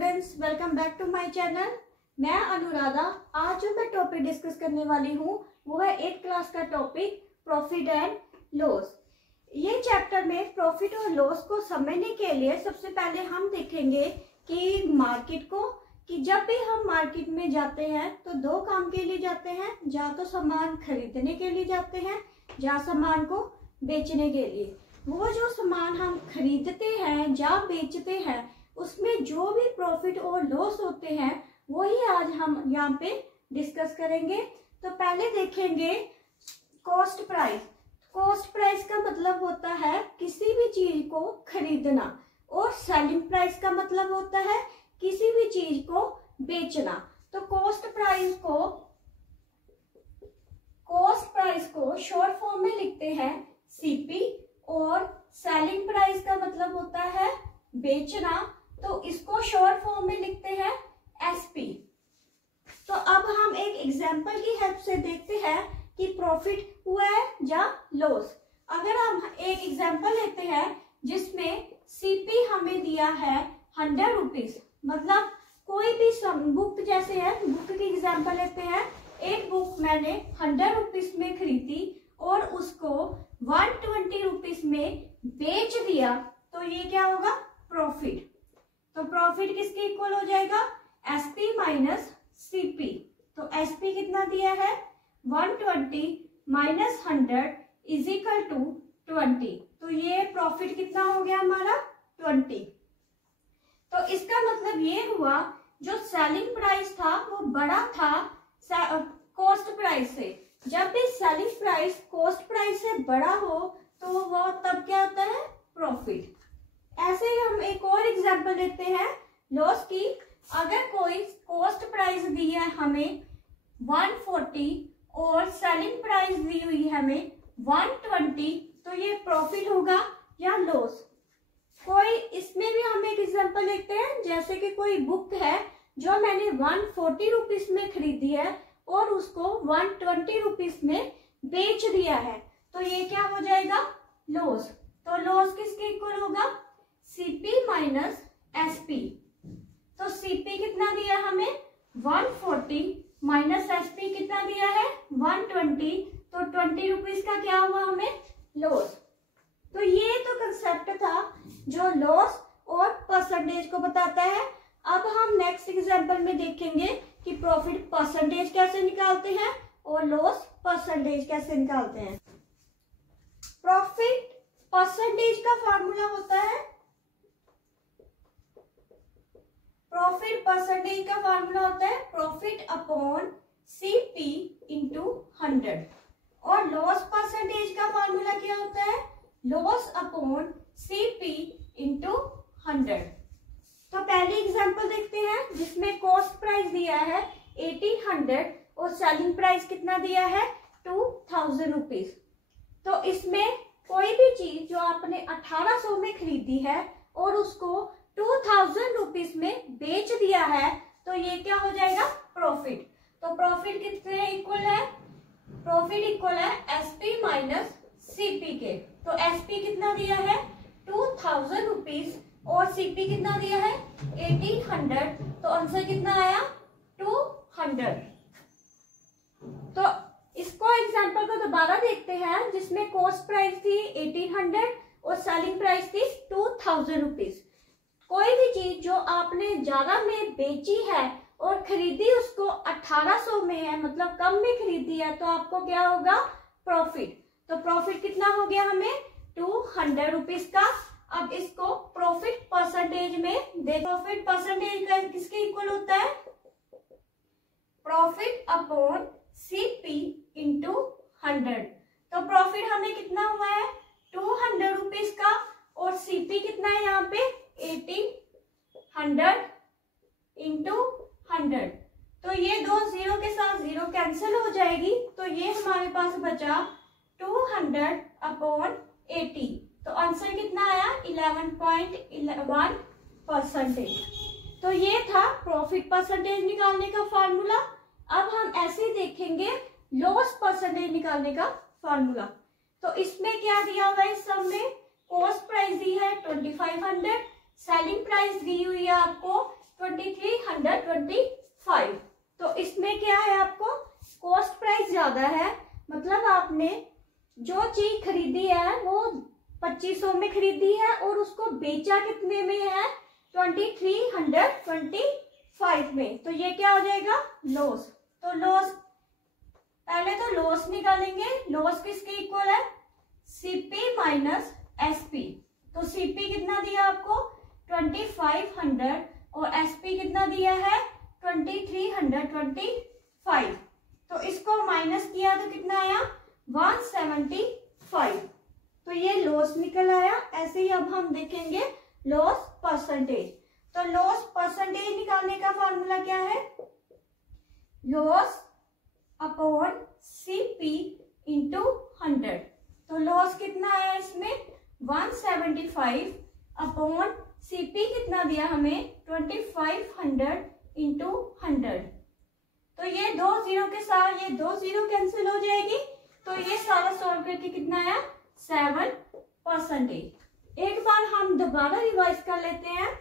Students, welcome back to my channel. मैं अनुराधा। आज जो मैं टॉपिक डिस्कस करने वाली हूँ वो है 8th क्लास का टॉपिक प्रॉफिट एंड लॉस। ये चैप्टर में प्रॉफिट और लॉस को समझने के लिए सबसे पहले हम देखेंगे कि मार्केट को, कि जब भी हम मार्केट में जाते हैं तो दो काम के लिए जाते हैं, या तो सामान खरीदने के लिए जाते हैं या सामान को बेचने के लिए। वो जो सामान हम खरीदते हैं या बेचते हैं उसमें जो भी प्रॉफिट और लॉस होते हैं वही आज हम यहाँ पे डिस्कस करेंगे। तो पहले देखेंगे कॉस्ट प्राइस। कॉस्ट प्राइस का मतलब होता है किसी भी चीज को खरीदना, और सेलिंग प्राइस का मतलब होता है किसी भी चीज को बेचना। तो कॉस्ट प्राइस को शॉर्ट फॉर्म में लिखते हैं सीपी, और सेलिंग प्राइस का मतलब होता है बेचना, तो इसको शॉर्ट फॉर्म में लिखते हैं एसपी। तो अब हम एक एग्जांपल की हेल्प से देखते हैं कि प्रॉफिट हुआ है या लॉस। अगर हम एक एग्जांपल लेते हैं जिसमें सीपी हमें दिया है 100 रुपीज, मतलब कोई भी बुक जैसे है, बुक की एग्जांपल लेते हैं। एक बुक मैंने 100 रुपीज में खरीदी और उसको 120 रुपीज में बेच दिया, तो ये क्या होगा? प्रॉफिट। तो प्रॉफिट किसके इक्वल हो जाएगा? SP minus CP. तो एसपी कितना दिया है? 120 माइनस 100 इज इक्वल टू 20। तो ये प्रॉफिट कितना हो गया हमारा? 20। तो इसका मतलब ये हुआ जो सेलिंग प्राइस था वो बड़ा था कॉस्ट प्राइस से। जब भी सेलिंग प्राइस कॉस्ट प्राइस से बड़ा हो तो वो तब क्या होता है? प्रॉफिट। ऐसे ही हम एक और एग्जांपल लेते हैं लॉस की। अगर कोई कॉस्ट प्राइस दी है हमें 140 और सेलिंग प्राइस दी हुई है हमें 120, तो ये प्रॉफिट होगा या लॉस? कोई इसमें भी हम एक एग्जांपल लेते हैं, जैसे कि कोई बुक है जो मैंने 140 रुपीज में खरीदी है और उसको 120 रुपीज में बेच दिया है, तो ये क्या हो जाएगा? लॉस। तो लॉस किसके इक्वल होगा? CP minus SP. तो सीपी कितना दिया हमें? 140 माइनस एसपी कितना दिया है? 120। तो 20 रुपीज का क्या हुआ हमें? लॉस। तो ये तो कंसेप्ट था जो लॉस और परसेंटेज को बताता है। अब हम नेक्स्ट एग्जांपल में देखेंगे कि प्रॉफिट परसेंटेज कैसे निकालते हैं और लॉस परसेंटेज कैसे निकालते हैं। प्रॉफिट परसेंटेज का फार्मूला होता है, प्रॉफिट परसेंटेज का फार्मूला होता है प्रॉफिट अपॉन सीपी इंटू 100, और लॉस परसेंटेज का फार्मूला क्या होता है? Loss upon CP into 100। तो पहली एग्जांपल देखते हैं जिसमें कॉस्ट प्राइस दिया है 1800 और सेलिंग प्राइस कितना दिया है? 2000 रुपीज। तो इसमें कोई भी चीज जो आपने 1800 में खरीदी है और उसको 2000 रुपीज में बेच दिया है, तो ये क्या हो जाएगा? प्रॉफिट। तो प्रॉफिट कितने इक्वल है? प्रॉफिट इक्वल है एसपी माइनस सीपी के। तो एसपी कितना दिया है? 2000 रुपीज और सीपी कितना दिया है? 1800। तो आंसर कितना आया? 200। तो इसको एग्जांपल को दोबारा देखते हैं जिसमें कॉस्ट प्राइस थी 1800 और सेलिंग प्राइस थी 2000 रुपीज। कोई भी चीज जो आपने ज्यादा में बेची है और खरीदी उसको 1800 में है, मतलब कम में खरीदी है, तो आपको क्या होगा? प्रॉफिट। तो प्रॉफिट कितना हो गया हमें? 200 रुपीज का। अब इसको प्रॉफिट परसेंटेज में दे। प्रॉफिट परसेंटेज का किसके इक्वल होता है? Profit upon CP into 100। तो प्रॉफिट हमें कितना हुआ है? 200 रुपीज का, और सीपी कितना है यहाँ पे? 1800 इंटू 100। तो ये दो जीरो के साथ जीरो कैंसिल हो जाएगी, तो ये हमारे पास बचा 200 अपॉन 80। तो आंसर कितना आया? 11.11%। तो ये था प्रॉफिट परसेंटेज निकालने का फार्मूला। अब हम ऐसे ही देखेंगे लॉस परसेंटेज निकालने का फार्मूला। तो इसमें क्या दिया हुआ है? इस सब में कॉस्ट प्राइस दी है 2500, सेलिंग प्राइस दी हुई है आपको 2325। तो इसमें क्या है, आपको कॉस्ट प्राइस ज्यादा है, मतलब आपने जो चीज खरीदी है वो 2500 में खरीदी है और उसको बेचा कितने में है, 2325 में। तो ये क्या हो जाएगा, लॉस। तो लॉस, पहले तो लॉस निकालेंगे। लॉस किसके इक्वल है, सीपी माइनस एसपी। तो सीपी कितना दिया आपको 2500 और एसपी कितना दिया है 2325। तो इसको माइनस किया तो कितना आया 175। तो ये लॉस निकल आया। ऐसे ही अब हम देखेंगे लॉस परसेंटेज। तो लॉस परसेंटेज निकालने का फॉर्मूला क्या है, लॉस अपॉन सीपी इंटू 100। तो लॉस कितना आया इसमें 175 अपॉन सीपी कितना दिया हमें 2500 इंटू 100। तो ये 2 जीरो के साथ ये 2 जीरो कैंसिल हो जाएगी। तो ये सारा सॉल्व करके कितना आया 7%। एक बार हम दोबारा रिवाइज कर लेते हैं।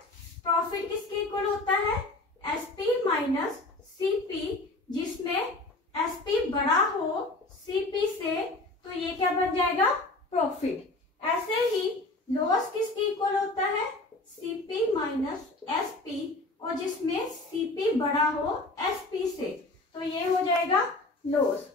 प्रॉफिट किसके इक्वल होता है, एसपी माइनस सीपी, जिसमें एसपी बड़ा हो सीपी से, तो ये क्या बन जाएगा प्रॉफिट। ऐसे ही लॉस किसके इक्वल होता है, सीपी माइनस एसपी, और जिसमें सीपी बड़ा हो एसपी से, तो ये हो जाएगा लॉस।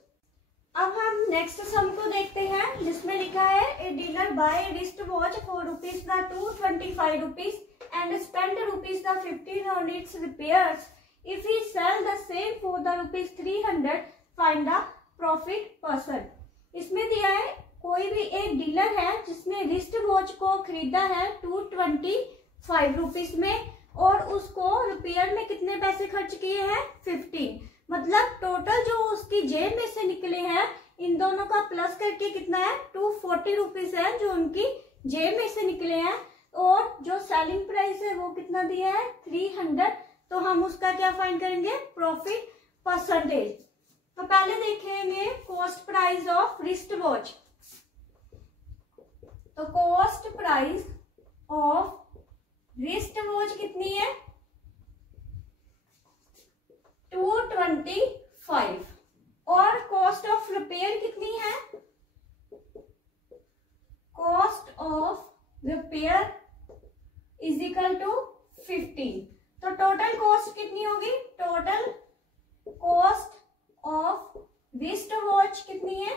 अब हम नेक्स्ट सम को देखते हैं, जिसमें लिखा है a dealer buy wrist watch for rupees the 225 rupees and spend rupees the 15 on its repairs. If he sell the same for the rupees 300, find the profit percent. इसमें दिया है कोई भी एक डीलर है जिसने रिस्ट वॉच को खरीदा है 225 रुपीज में और उसको रिपेयर में कितने पैसे खर्च किए हैं 15। मतलब टोटल जो उसकी जेब में से निकले हैं इन दोनों का प्लस करके कितना है 240 रुपीज है जो उनकी जेब में से निकले हैं, और जो सेलिंग प्राइस है वो कितना दिया है 300। तो हम उसका क्या फाइंड करेंगे, प्रॉफिट परसेंटेज। तो पहले देखेंगे cost price of wrist watch. तो cost price of wrist watch कितनी है 225, और कॉस्ट ऑफ रिपेयर कितनी है, cost of repair is equal to 15। तो टोटल कॉस्ट कितनी होगी, total cost of wrist watch कितनी है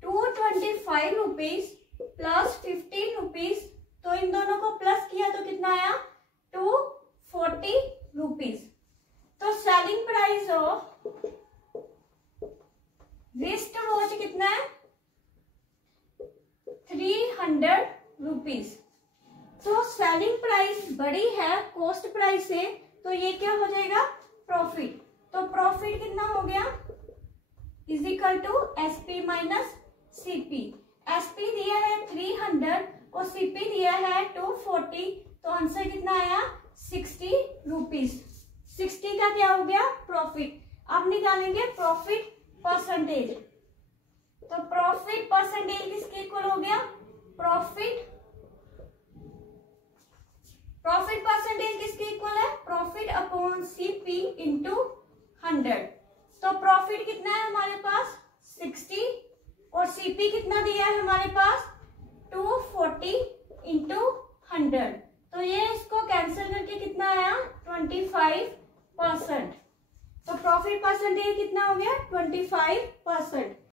225 रुपीज प्लस 15 रुपीज। तो इन दोनों को प्लस किया तो कितना आया 240 रुपीज। तो selling price of wrist watch कितना है 300 रुपीज। तो सेलिंग प्राइस बड़ी है कॉस्ट प्राइस से, तो ये क्या हो जाएगा प्रॉफिट। तो प्रॉफिट कितना हो गया is equal to SP minus CP. SP दिया है 300 और सीपी दिया है 240। तो आंसर कितना आया 60 रुपीज। 60 का क्या हो गया प्रॉफिट। अब निकालेंगे प्रॉफिट परसेंटेज। तो प्रॉफिट परसेंटेज किसके इक्वल हो गया, प्रॉफिट परसेंटेज किसके इक्वल है, प्रॉफिट अपॉन सीपी इंटू 100। तो प्रॉफिट कितना है हमारे पास 60 और सीपी कितना दिया है हमारे पास 240 इंटू 100। तो ये इसको कैंसिल करके कितना आया 25%। तो प्रॉफिट परसेंटेज कितना हो गया 25%।